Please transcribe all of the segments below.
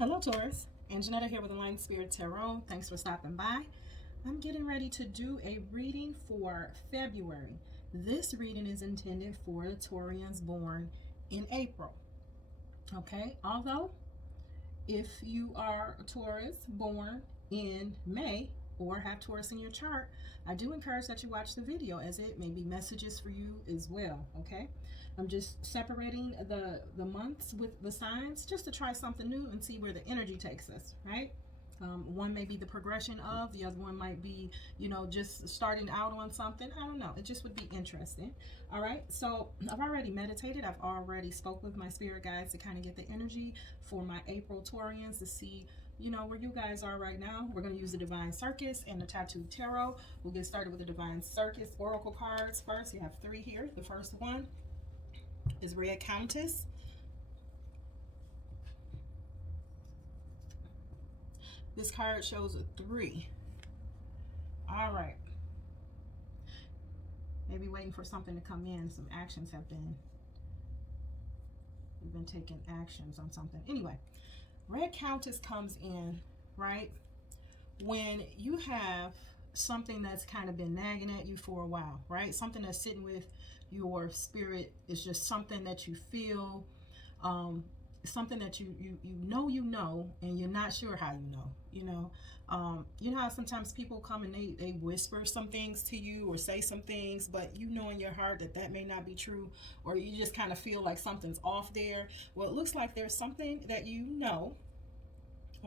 Hello, Taurus. And Janetta here with Enlightened Spirit Tarot. Thanks for stopping by. I'm getting ready to do a reading for February. This reading is intended for the Taurians born in April. Okay, although if you are a Taurus born in May or have Taurus in your chart, I do encourage that you watch the video, as it may be messages for you as well. Okay, I'm just separating the months with the signs just to try something new and see where the energy takes us, right? One may be the progression of, the other one might be, just starting out on something. I don't know. It just would be interesting. All right. So I've already meditated. I've already spoke with my spirit guides to kind of get the energy for my April Taurians to see, where you guys are right now. We're going to use the Divine Circus and the Tattooed Tarot. We'll get started with the Divine Circus Oracle cards first. You have 3 here. The first one is Red Countess. This card shows a 3. All right. Maybe waiting for something to come in. Some actions we've been taking actions on something. Anyway, Red Countess comes in, right, when you have something that's kind of been nagging at you for a while, right? Something that's sitting with your spirit is just something that you feel, something that you know, and you're not sure how you know how sometimes people come and they whisper some things to you or say some things, but you know in your heart that may not be true, or you just kind of feel like something's off there. Well, it looks like there's something that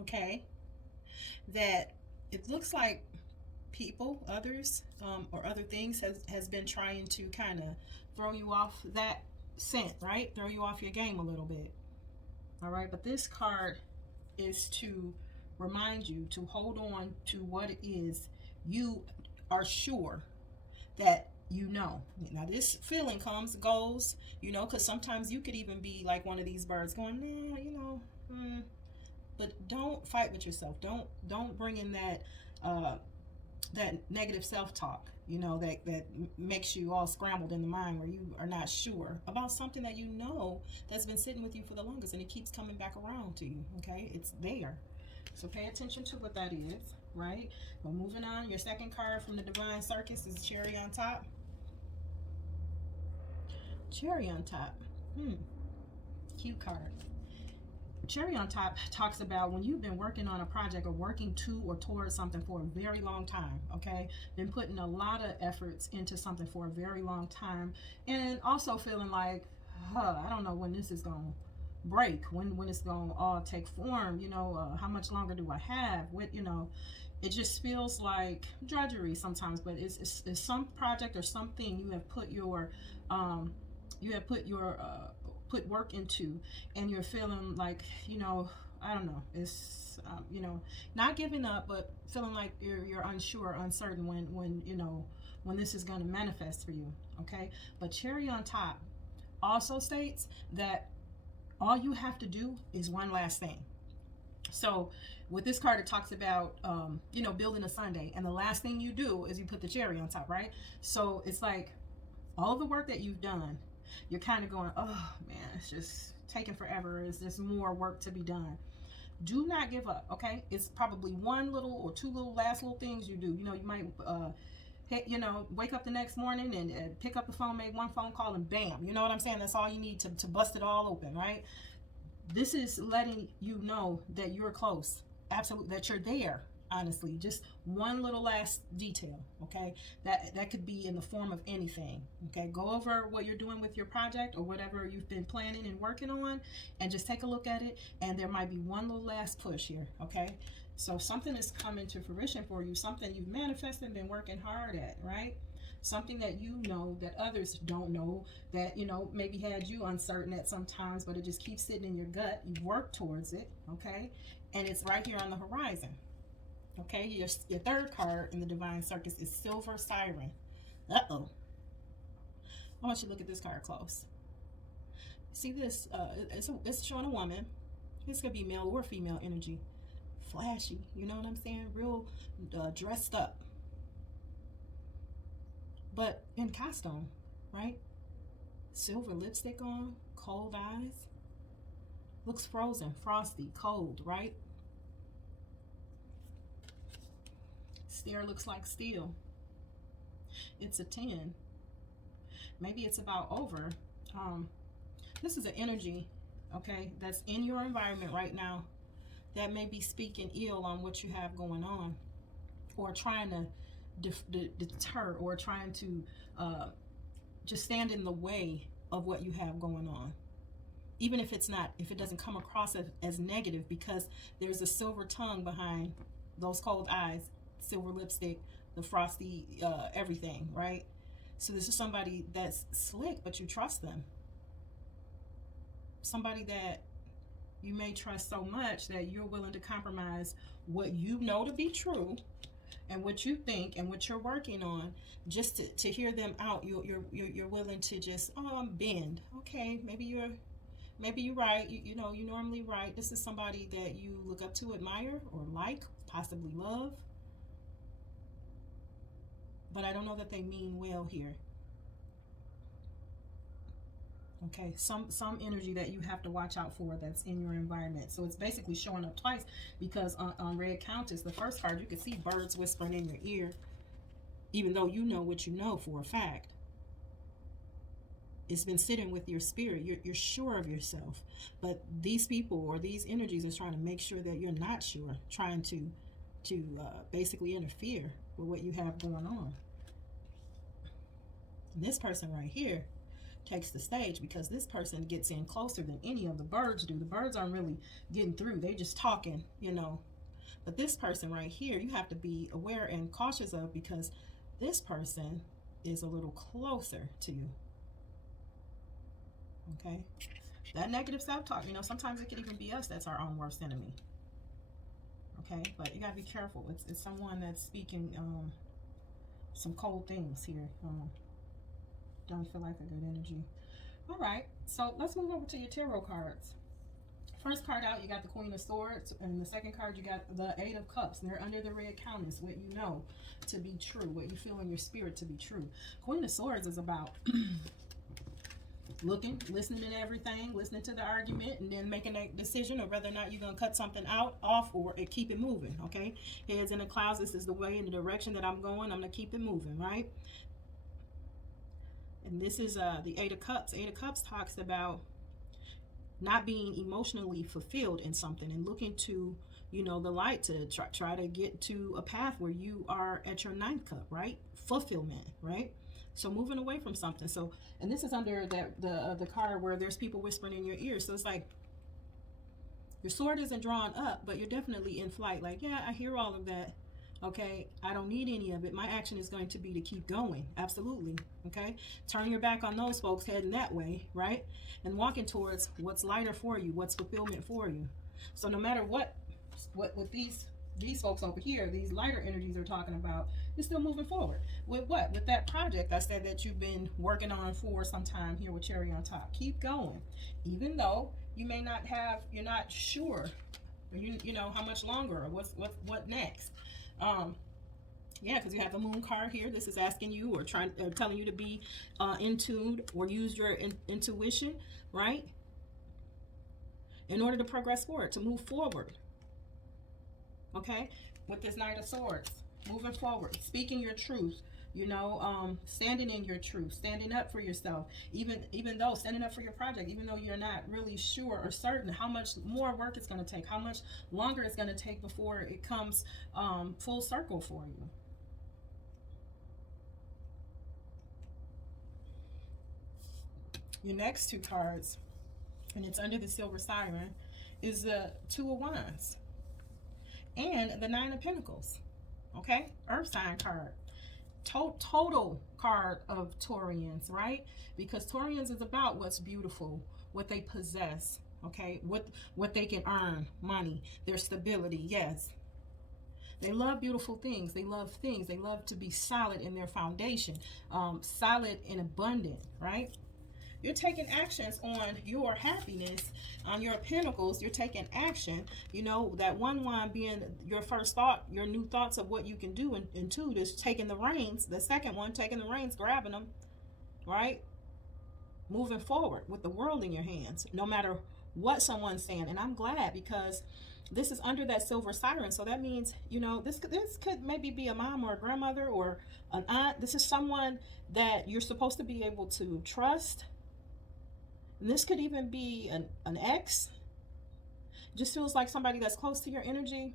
okay, that it looks like people, others, or other things has been trying to kind of throw you off that scent, right? Throw you off your game a little bit. All right, but this card is to remind you to hold on to what it is you are sure that you know. Now, this feeling comes, goes, because sometimes you could even be like one of these birds going, nah, but don't fight with yourself. Don't bring in that negative self-talk, that makes you all scrambled in the mind, where you are not sure about something that that's been sitting with you for the longest, and it keeps coming back around to you. Okay, it's there. So pay attention to what that is, right? Well, moving on, your second card from the Divine Circus is Cherry on Top. Cherry on Top. Cute card. Cherry on Top talks about when you've been working on a project or working to or towards something for a very long time, okay? Been putting a lot of efforts into something for a very long time, and also feeling like, I don't know when this is going to break, when it's going to all take form, how much longer do I have? It just feels like drudgery sometimes, but it's some project or something you have put your put work into, and you're feeling like, I don't know, it's not giving up, but feeling like you're unsure, uncertain when this is going to manifest for you. Okay, but Cherry on Top also states that all you have to do is one last thing. So with this card, it talks about building a sundae, and the last thing you do is you put the cherry on top, right? So it's like all the work that you've done, you're kind of going, oh man, it's just taking forever. Is there's more work to be done? Do not give up. Okay, it's probably one little or two last little things you do. You might wake up the next morning and pick up the phone, make one phone call, and bam, you know what I'm saying? That's all you need to bust it all open, right? This is letting you know that you're close, absolutely, that you're there. Honestly, just one little last detail, okay? That could be in the form of anything, okay? Go over what you're doing with your project or whatever you've been planning and working on, and just take a look at it, and there might be one little last push here, okay? So something is coming to fruition for you, something you've manifested and been working hard at, right? Something that that others don't know, that maybe had you uncertain at some times, but it just keeps sitting in your gut. You've worked towards it, okay? And it's right here on the horizon. Okay, your third card in the Divine Circus is Silver Siren. Uh-oh. I want you to look at this card close. See this? It's showing a woman. This could be male or female energy. Flashy, you know what I'm saying? Real dressed up. But in costume, right? Silver lipstick on, cold eyes. Looks frozen, frosty, cold, right? Stare looks like steel. It's a 10. Maybe it's about over. This is an energy, okay, that's in your environment right now that may be speaking ill on what you have going on, or trying to deter, or trying to just stand in the way of what you have going on. Even if it's not, if it doesn't come across as negative, because there's a silver tongue behind those cold eyes, silver lipstick, the frosty everything, right? So this is somebody that's slick, but you trust them. Somebody that you may trust so much that you're willing to compromise what you know to be true and what you think and what you're working on, just to hear them out. You're willing to just bend. Okay, maybe you're right. You know, you're normally right. This is somebody that you look up to, admire, or like, possibly love. But I don't know that they mean well here. Okay, some energy that you have to watch out for that's in your environment. So it's basically showing up twice, because on Red Countess, the first card, you can see birds whispering in your ear, even though you know what you know for a fact. It's been sitting with your spirit. You're sure of yourself, but these people or these energies are trying to make sure that you're not sure, trying to basically interfere with what you have going on. And this person right here takes the stage, because this person gets in closer than any of the birds do. The birds aren't really getting through. They just talking, you know. But this person right here, you have to be aware and cautious of, because this person is a little closer to you. Okay? That negative self-talk, you know, sometimes it could even be us that's our own worst enemy. Okay? But you got to be careful. It's someone that's speaking some cold things here. Don't feel like a good energy. All right, so let's move over to your tarot cards. First card out, you got the Queen of Swords, and the second card, you got the Eight of Cups. And they're under the Red Countess, what you know to be true, what you feel in your spirit to be true. Queen of Swords is about looking, listening to everything, listening to the argument, and then making a decision of whether or not you're going to cut something off, or keep it moving, okay? Heads in the clouds, this is the way, in the direction that I'm going, I'm going to keep it moving, right? And this is the Eight of Cups. Eight of Cups talks about not being emotionally fulfilled in something, and looking to, you know, the light to try to get to a path where you are at your ninth cup, right? Fulfillment, right? So moving away from something. So, and this is under the card where there's people whispering in your ear. So it's like your sword isn't drawn up, but you're definitely in flight. Like, yeah, I hear all of that. Okay, I don't need any of it. My action is going to be to keep going. Absolutely. Okay, turn your back on those folks heading that way, right? And walking towards what's lighter for you, what's fulfillment for you. So no matter what these folks over here, these lighter energies are talking about, you're still moving forward. With what? With that project I said that you've been working on for some time here with Cherry on Top. Keep going. Even though you may not have, you're not sure, you know, how much longer, or what next. Yeah, because you have the Moon card here. This is asking you, or telling you to be in tune, or use your intuition, right? In order to progress forward, to move forward. Okay, with this Knight of Swords, moving forward, speaking your truth, you know, standing in your truth, standing up for yourself, even though standing up for your project, even though you're not really sure or certain how much more work it's going to take, how much longer it's going to take before it comes full circle for you. Your next two cards, and it's under the Silver Siren, is the Two of Wands and the Nine of Pentacles. Okay, Earth sign card. Total card of Taurians, right? Because Taurians is about what's beautiful, what they possess, okay, what they can earn, money, their stability. Yes, they love beautiful things. They love things. They love to be solid in their foundation, solid and abundant, right? You're taking actions on your happiness, on your pentacles. You're taking action. You know, that one wand being your first thought, your new thoughts of what you can do. And two, is taking the reins. The second one, taking the reins, grabbing them, right? Moving forward with the world in your hands. No matter what someone's saying. And I'm glad, because this is under that silver siren. So that means, you know, this could maybe be a mom or a grandmother or an aunt. This is someone that you're supposed to be able to trust. And this could even be an ex. Just feels like somebody that's close to your energy,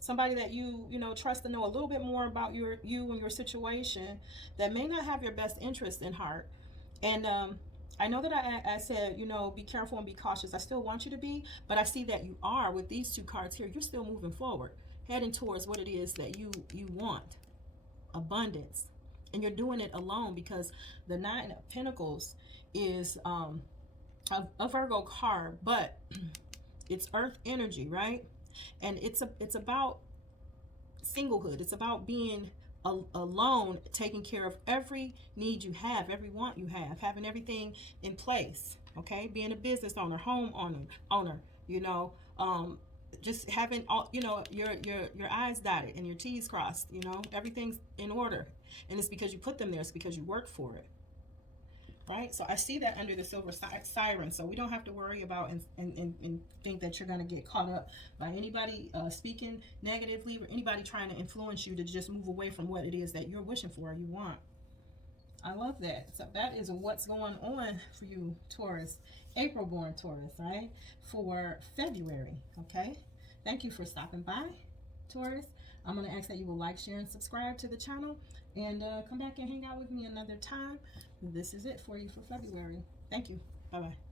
somebody that you know, trust to know a little bit more about you and your situation, that may not have your best interest in heart. And I know that I said, you know, be careful and be cautious. I still want you to be, but I see that you are, with these two cards here. You're still moving forward, heading towards what it is that you want, abundance. And you're doing it alone, because the Nine of Pentacles is a Virgo card, but it's earth energy, right? And it's about singlehood. It's about being alone, taking care of every need you have, every want you have, having everything in place. Okay, being a business owner, home owner, you know, just having all, you know, your I's dotted and your T's crossed. You know, everything's in order, and it's because you put them there. It's because you work for it. Right? So I see that under the silver siren. So we don't have to worry about and think that you're going to get caught up by anybody speaking negatively, or anybody trying to influence you to just move away from what it is that you're wishing for or you want. I love that. So that is what's going on for you, Taurus. April born Taurus, right? For February, okay? Thank you for stopping by, Taurus. I'm going to ask that you will like, share, and subscribe to the channel, and come back and hang out with me another time. This is it for you for February. Thank you. Bye-bye.